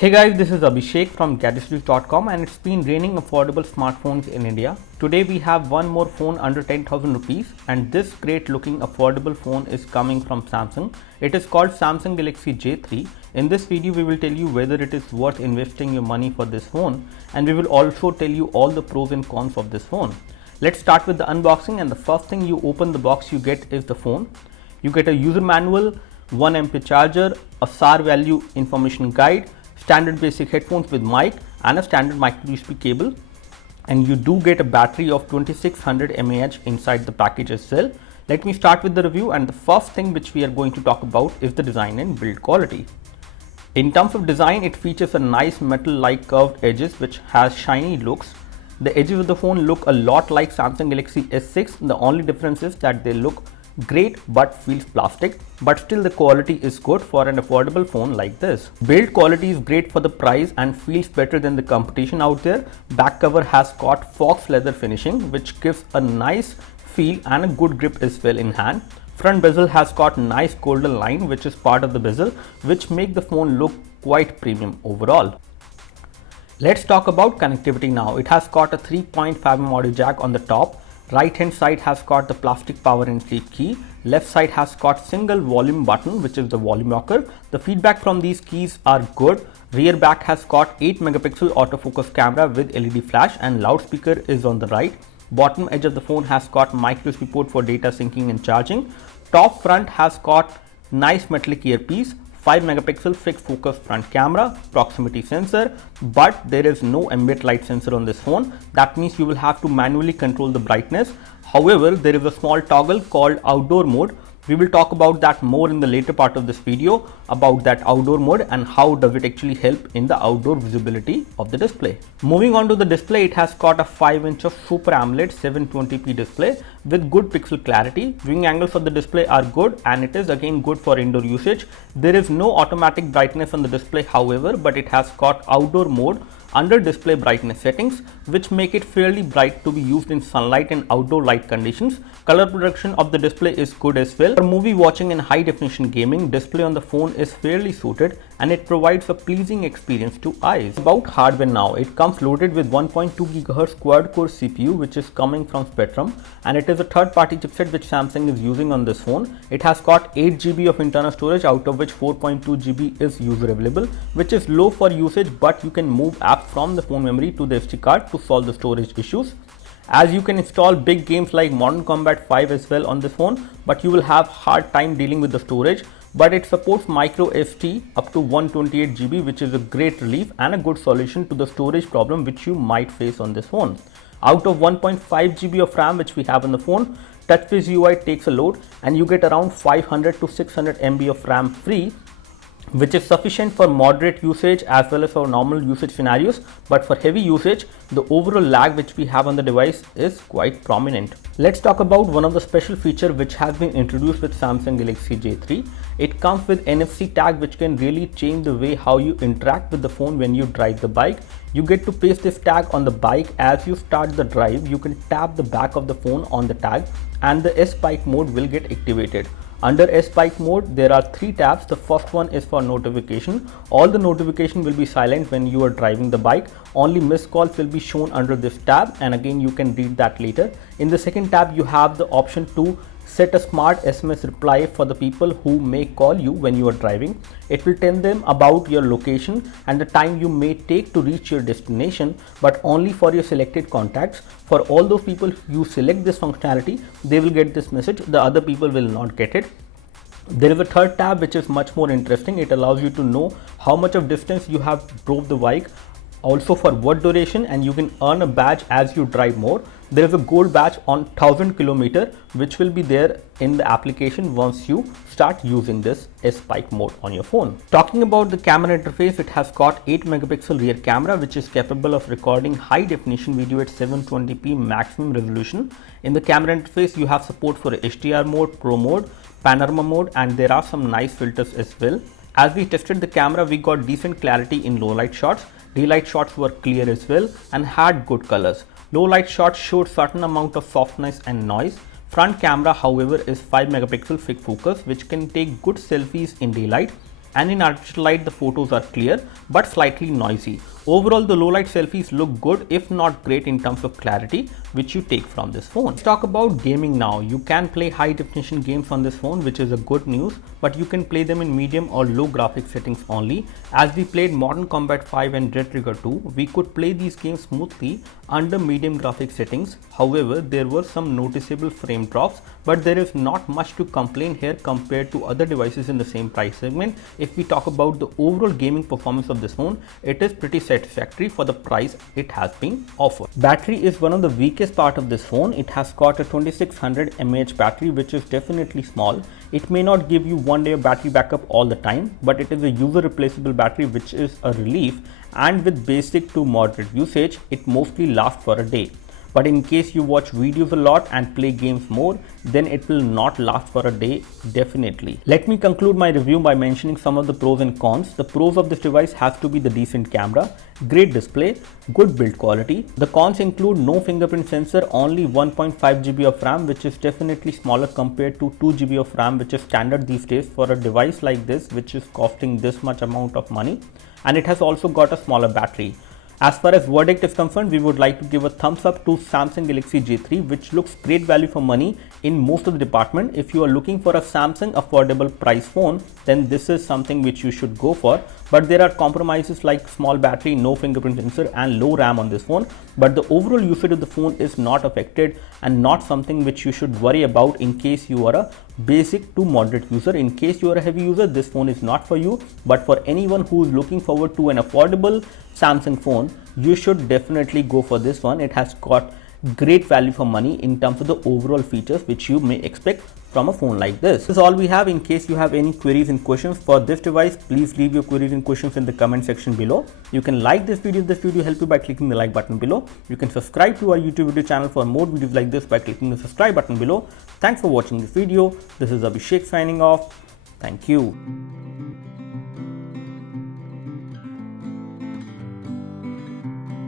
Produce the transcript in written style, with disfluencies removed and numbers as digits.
Hey guys, this is Abhishek from gadgetsnews.com and it's been raining affordable smartphones in India. Today we have one more phone under 10,000 rupees and this great looking affordable phone is coming from Samsung. It is called Samsung Galaxy J3. In this video we will tell you whether it is worth investing your money for this phone, and we will also tell you all the pros and cons of this phone. Let's start with the unboxing, and the first thing you open the box you get is the phone. You get a user manual, 1 MP charger, a SAR value information guide, standard basic headphones with mic and a standard microSD cable, and you do get a battery of 2600 mAh inside the package as well. Let me start with the review, and the first thing which we are going to talk about is the design and build quality. In terms of design, it features a nice metal like curved edges which has shiny looks. The edges of the phone look a lot like Samsung Galaxy S6. The only difference is that they look great but feels plastic, but still the quality is good for an affordable phone like this. Build quality is great for the price and feels better than the competition out there. Back cover has got fox leather finishing which gives a nice feel and a good grip as well in hand. Front bezel has got nice golden line which is part of the bezel, which make the phone look quite premium overall. Let's talk about connectivity now. It has got a 3.5mm audio jack on the top. Right hand side has got the plastic power and sleep key. Left side has got single volume button which is the volume rocker. The feedback from these keys are good. Rear back has got 8 megapixel autofocus camera with LED flash, and loudspeaker is on the right. Bottom edge of the phone has got microSD port for data syncing and charging. Top front has got nice metallic earpiece, 5 megapixel fixed focus front camera, proximity sensor, but there is no ambient light sensor on this phone. That means you will have to manually control the brightness. However, there is a small toggle called outdoor mode. We will talk about that more in the later part of this video, about that outdoor mode and how does it actually help in the outdoor visibility of the display. Moving on to the display, it has got a 5-inch of Super AMOLED 720p display with good pixel clarity. Viewing angles of the display are good and it is again good for indoor usage. There is no automatic brightness on the display however, but it has got outdoor mode under display brightness settings which make it fairly bright to be used in sunlight and outdoor light conditions. Color production of the display is good as well. For movie watching and high definition gaming, display on the phone is fairly suited and it provides a pleasing experience to eyes. About hardware now, it comes loaded with 1.2 GHz quad core CPU which is coming from Spreadtrum, and it is a third party chipset which Samsung is using on this phone. It has got 8 GB of internal storage, out of which 4.2 GB is user available, which is low for usage, but you can move apps from the phone memory to the SD card to solve the storage issues. As you can install big games like Modern Combat 5 as well on this phone, but you will have hard time dealing with the storage. But it supports microSD up to 128 GB, which is a great relief and a good solution to the storage problem which you might face on this phone. Out of 1.5 GB of RAM which we have on the phone, TouchWiz UI takes a load and you get around 500 to 600 MB of RAM free, which is sufficient for moderate usage as well as for normal usage scenarios, but for heavy usage the overall lag which we have on the device is quite prominent. Let's talk about one of the special feature which has been introduced with Samsung Galaxy J3. It comes with NFC tag which can really change the way how you interact with the phone when you drive the bike. You get to paste this tag on the bike. As you start the drive, you can tap the back of the phone on the tag and the S-Bike mode will get activated. Under S-Bike mode, there are 3 tabs. The first one is for notification. All the notification will be silent when you are driving the bike. Only missed calls will be shown under this tab, and again you can read that later. In the second tab, you have the option to set a smart SMS reply for the people who may call you when you are driving. It will tell them about your location and the time you may take to reach your destination, but only for your selected contacts. For all those people you select this functionality, they will get this message. The other people will not get it. There is a third tab which is much more interesting. It allows you to know how much of distance you have drove the bike, also for what duration, and you can earn a badge as you drive more. There is a gold badge on 1000 km which will be there in the application once you start using this S-Bike mode on your phone. Talking about the camera interface, it has got 8 megapixel rear camera which is capable of recording high definition video at 720p maximum resolution. In the camera interface, you have support for HDR mode, Pro mode, panorama mode, and there are some nice filters as well. As we tested the camera, we got decent clarity in low light shots. Daylight shots were clear as well and had good colors. Low light shots showed certain amount of softness and noise. Front camera however is 5 megapixel fixed focus which can take good selfies in daylight. and in artificial light the photos are clear but slightly noisy. Overall, the low light selfies look good if not great in terms of clarity which you take from this phone. Let's talk about gaming now. You can play high definition games on this phone, which is a good news, but you can play them in medium or low graphics settings only. As we played Modern Combat 5 and Red Trigger 2, we could play these games smoothly under medium graphics settings. However, there were some noticeable frame drops, but there is not much to complain here compared to other devices in the same price segment. If we talk about the overall gaming performance of this phone, it is pretty satisfactory for the price it has been offered. Battery is one of the weakest part of this phone. It has got a 2600 mAh battery, which is definitely small. It may not give you 1 day of battery backup all the time, but it is a user replaceable battery, which is a relief, and with basic to moderate usage, it mostly lasts for a day. But in case you watch videos a lot and play games more, then it will not last for a day definitely. Let me conclude my review by mentioning some of the pros and cons. The pros of this device have to be the decent camera, great display, good build quality. The cons include no fingerprint sensor, only 1.5 GB of RAM, which is definitely smaller compared to 2 GB of RAM, which is standard these days for a device like this, which is costing this much amount of money. And it has also got a smaller battery. As far as verdict is concerned, we would like to give a thumbs up to Samsung Galaxy J3, which looks great value for money in most of the department. If you are looking for a Samsung affordable price phone, then this is something which you should go for. But there are compromises like small battery, no fingerprint sensor and low RAM on this phone. But the overall usage of the phone is not affected and not something which you should worry about in case you are a basic to moderate user. In case you are a heavy user, this phone is not for you. But for anyone who is looking forward to an affordable Samsung phone, you should definitely go for this one. It has got great value for money in terms of the overall features which you may expect from a phone like this. This is all we have. In case you have any queries and questions for this device, please leave your queries and questions in the comment section below. You can like this video if this video helped you by clicking the like button below. You can subscribe to our YouTube video channel for more videos like this by clicking the subscribe button below. Thanks for watching this video. This is Abhishek signing off. Thank you.